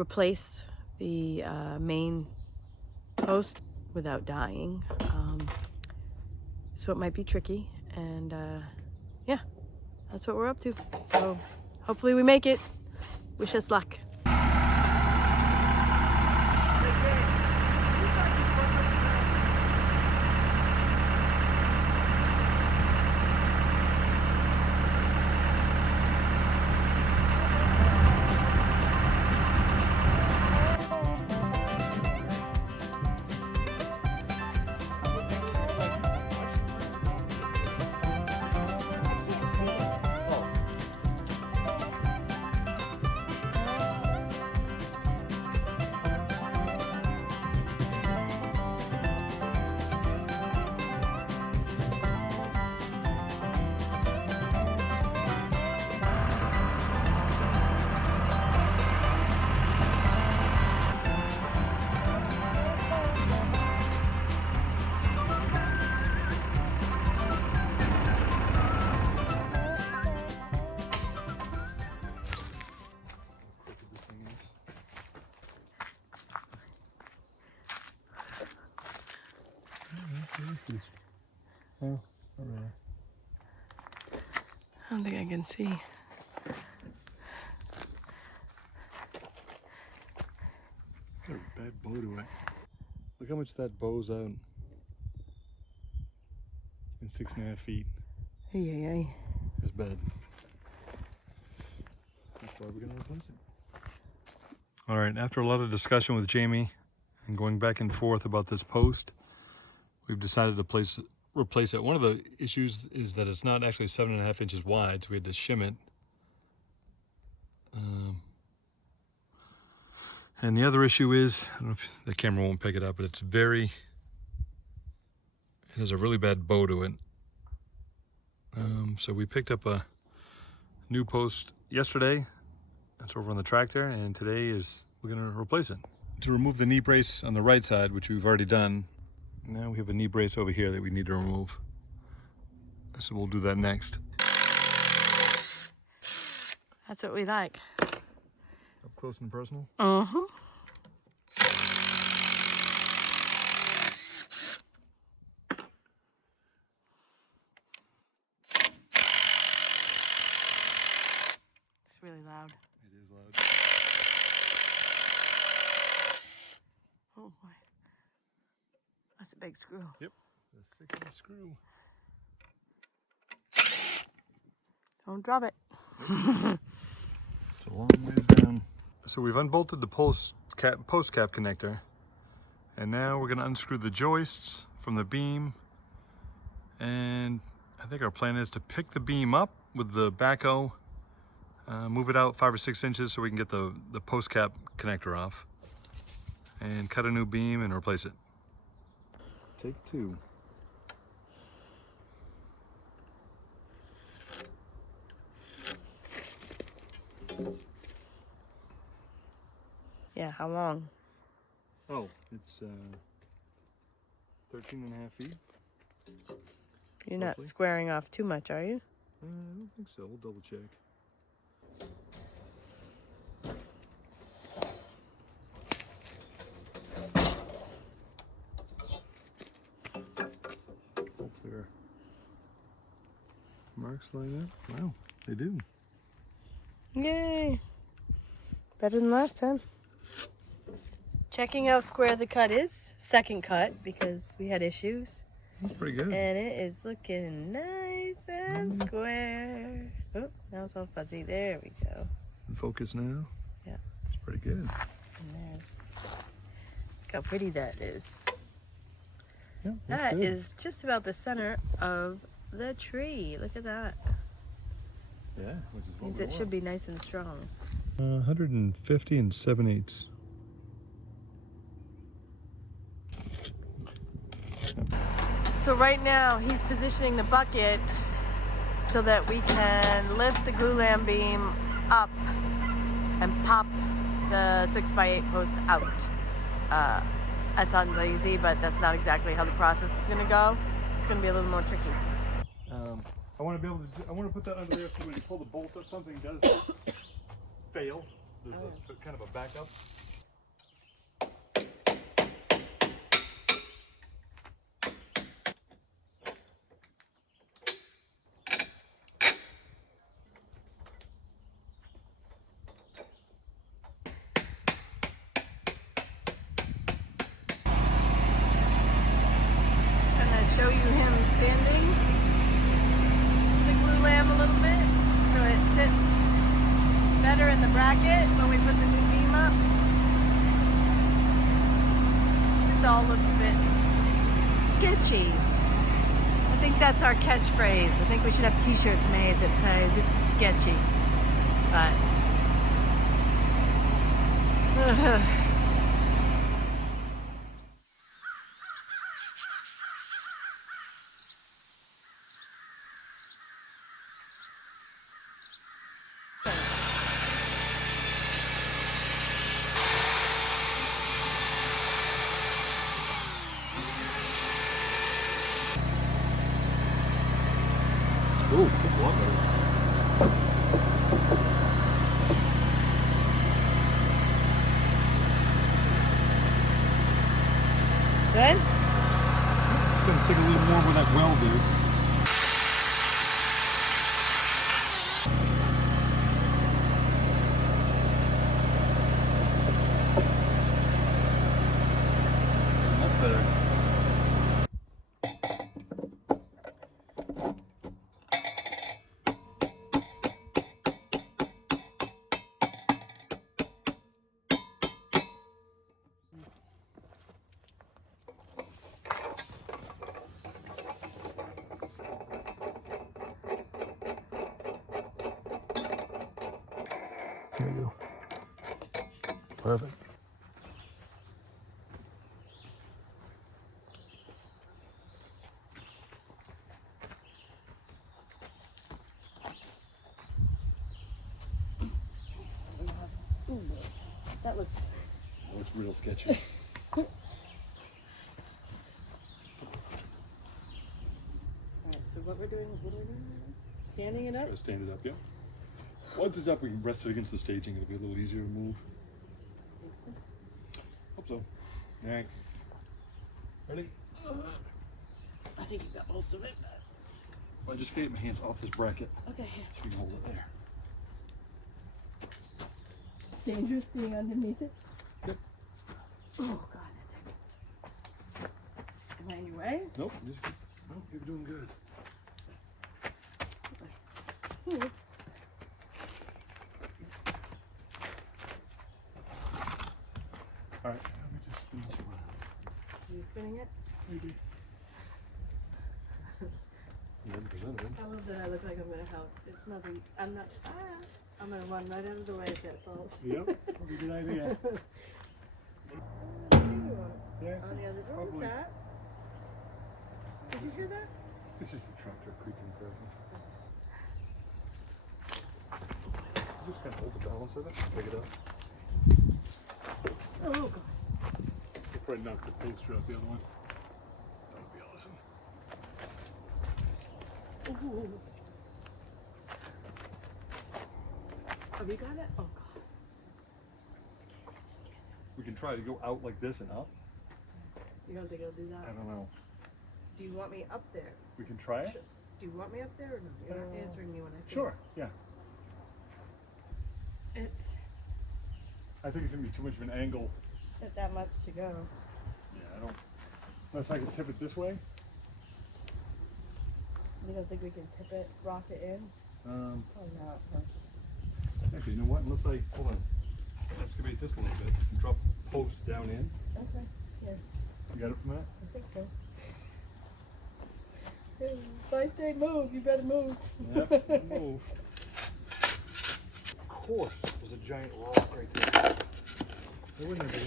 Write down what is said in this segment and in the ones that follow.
replace the main post without dying. So it might be tricky, and yeah, that's what we're up to. So hopefully we make it. Wish us luck. Oh, all right. I don't think I can see. Got a bad bow to it. Look how much that bow's out. In 6.5 feet. Ay. It's bad. That's why we're gonna replace it. All right, after a lot of discussion with Jayme and going back and forth about this post, we've decided to replace it. One of the issues is that it's not actually 7.5 inches wide, so we had to shim it. And the other issue is, I don't know if the camera won't pick it up, but it has a really bad bow to it. So we picked up a new post yesterday. That's over on the tractor, and today we're gonna replace it. To remove the knee brace on the right side, which we've already done, now we have a knee brace over here that we need to remove. So we'll do that next. That's what we like. Up close and personal? Uh-huh. It's really loud. It is loud. Oh boy. That's a big screw. Yep, the 6-inch screw. Don't drop it. It's a long ways down. So we've unbolted the post cap connector, and now we're going to unscrew the joists from the beam, and I think our plan is to pick the beam up with the backhoe, move it out 5 or 6 inches so we can get the post cap connector off, and cut a new beam and replace it. Take 2. Yeah, how long? Oh, it's 13.5 feet. You're not Roughly. squaring off too much, are you? I don't think so. We'll double check. Hopefully our marks line up. Wow, they do. Yay! Better than last time. Checking how square the cut is. Second cut, because we had issues. That's pretty good. And it is looking nice and square. Oh, now it's all fuzzy. There we go. In focus now. Yeah. It's pretty good. And there's... Look how pretty that is. Yeah, that's That good. is just about the center of the tree. Look at that. Yeah, which is what Means we it want. should be nice and strong. 150 and 7/8. So right now he's positioning the bucket so that we can lift the glulam beam up and pop the 6x8 post out. That sounds easy, but that's not exactly how the process is gonna go. It's gonna be a little more tricky. I want to be able to. I want to put that under there so when you pull the bolt or something does fail, There's kind of a backup. Show you him sanding the glue lamb a little bit so it sits better in the bracket when we put the new beam up. This all looks a bit sketcy. I think that's our catchphrase. I think we should have t-shirts made that say this is sketchy. But Ooh, that's a lot better. good? It's going to take a little more where that weld is. That's better. There you go. Perfect. That looks Real sketchy. Alright, so what are we doing? Standing it up? Try to stand it up, yeah. Once it's up, we can rest it against the staging. It'll be a little easier to move. Hope so. All right. Ready? I think you got most of it. Well, I just get my hands off this bracket. Okay. So you can hold it there. Dangerous being underneath it? Yep. Oh god, that's heavy. Am I in your way? Nope. Nope, you're doing good. All right, let me just spin this around. Are you spinning it? Maybe. I love that I look like I'm gonna help. It's nothing. I'm not. I'm gonna run right out of the way if that falls. Yep, that's a good idea. Yeah, On the other door, what's probably. that? Did you hear that? It's just a tractor creaking currently. Just kind of hold the balance of it, pick it up. Oh god. We'll probably knock the paint straight off the other one. That would be awesome. Ooh. Have you got it? Oh god. We can try to go out like this and up. You don't think I'll do that? I don't know. Do you want me up there? We can try it? Do you want me up there or no? You're not answering me when I say Sure, yeah. It's I think it's going to be too much of an angle. not that much to go. Yeah, I don't. Unless I can tip it this way. You don't think we can tip it, rock it in? Probably not. Huh? Actually, you know what? Unless I, hold on, excavate this a little bit and drop posts down in. Okay. Yeah, You got it from that? I think so. If I say move, you better move. Yep, move. Of course, there's a giant rock right there. There wouldn't there be?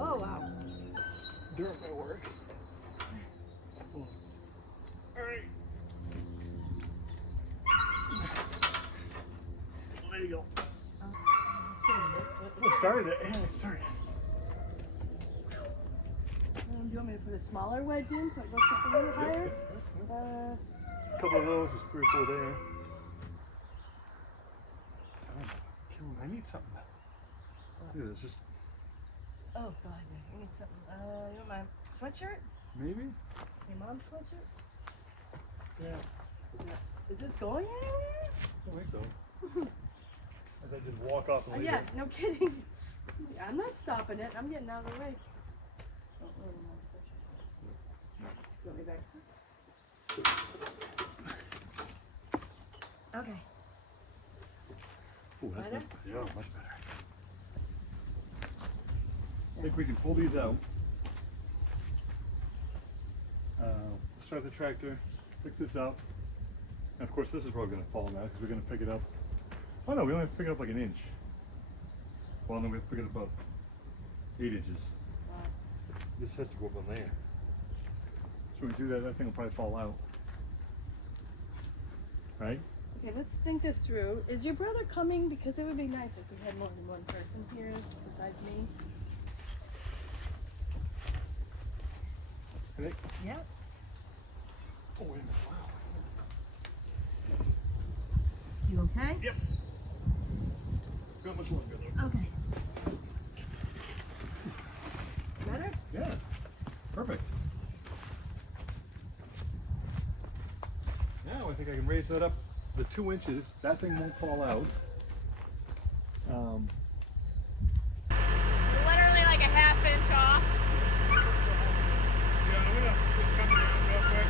Oh wow. During my work. Alright. There you go. Oh, started it. Yeah, it started. you want me to put a smaller wedge in so it goes up a little higher? A couple of those is 3 or 4 there. I need something. Dude, it's just. Oh God, you need something. You want my sweatshirt? Maybe? Your mom's sweatshirt? Yeah. Is this going anywhere? I don't think so. As I just walk off and leave Yeah, it. no kidding. I'm not stopping it. I'm getting out of the way. Oh, where am I? You want me back? Okay. Ooh, that's Better? much better. Yeah, much better. I think we can pull these out. Start the tractor, pick this up. And of course this is probably going to fall now because we're going to pick it up. Oh no, we only have to pick it up like an inch. Well, no, we have to pick it up about 8 inches. Wow. This has to go up on there. So when we do that, that thing will probably fall out. Right? Okay, let's think this through. Is your brother coming? Because it would be nice if we had more than one person here besides me. Ready? Yep. Oh, wait a minute. Wow. You okay? Yep. Got much longer though. Okay. Better? Yeah. Perfect. Now I think I can raise that up the 2 inches. That thing won't fall out. Literally like a ½ inch off. Yeah, I'm gonna just come down real quick.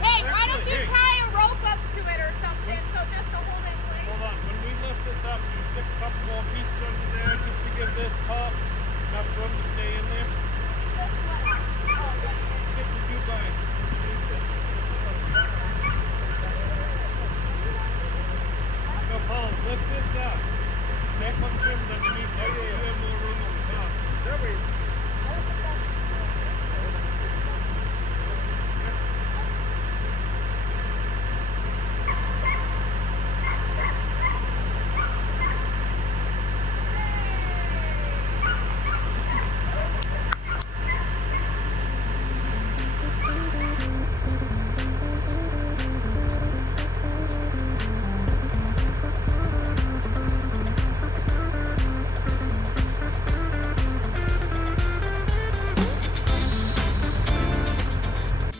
Hey, why don't you Hey. tie a rope up to it or something so just to hold it in place? Hold on, when we lift this up, you stick a couple more pieces under there just to give this top enough room to stay in there. Stick the two by. No, Paul, lift this up. That one trims underneath there, you have more room on the top. There we go.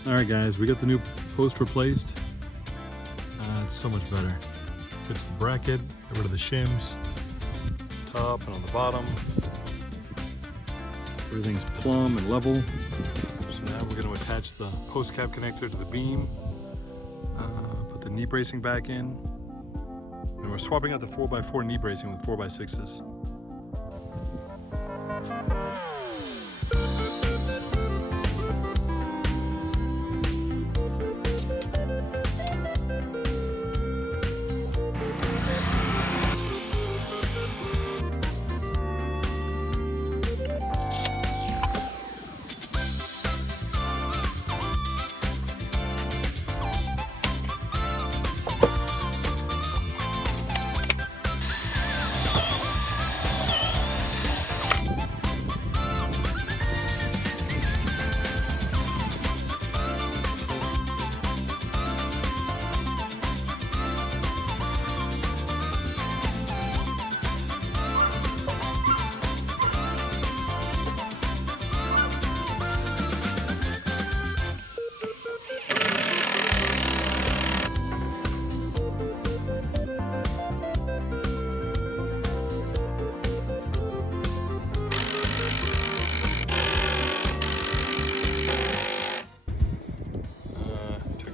Alright guys, we got the new post replaced. It's so much better. Fits the bracket, get rid of the shims, top and on the bottom. Everything's plumb and level. So now we're going to attach the post cap connector to the beam, put the knee bracing back in, and we're swapping out the 4x4 knee bracing with 4x6s.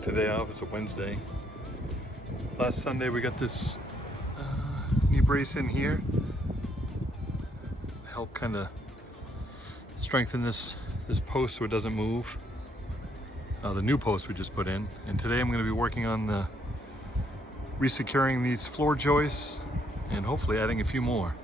Today off, it's a Wednesday. Last Sunday we got this knee brace in here. Help kind of strengthen this post so it doesn't move. The new post we just put in. And today I'm going to be working on the resecuring these floor joists and hopefully adding a few more.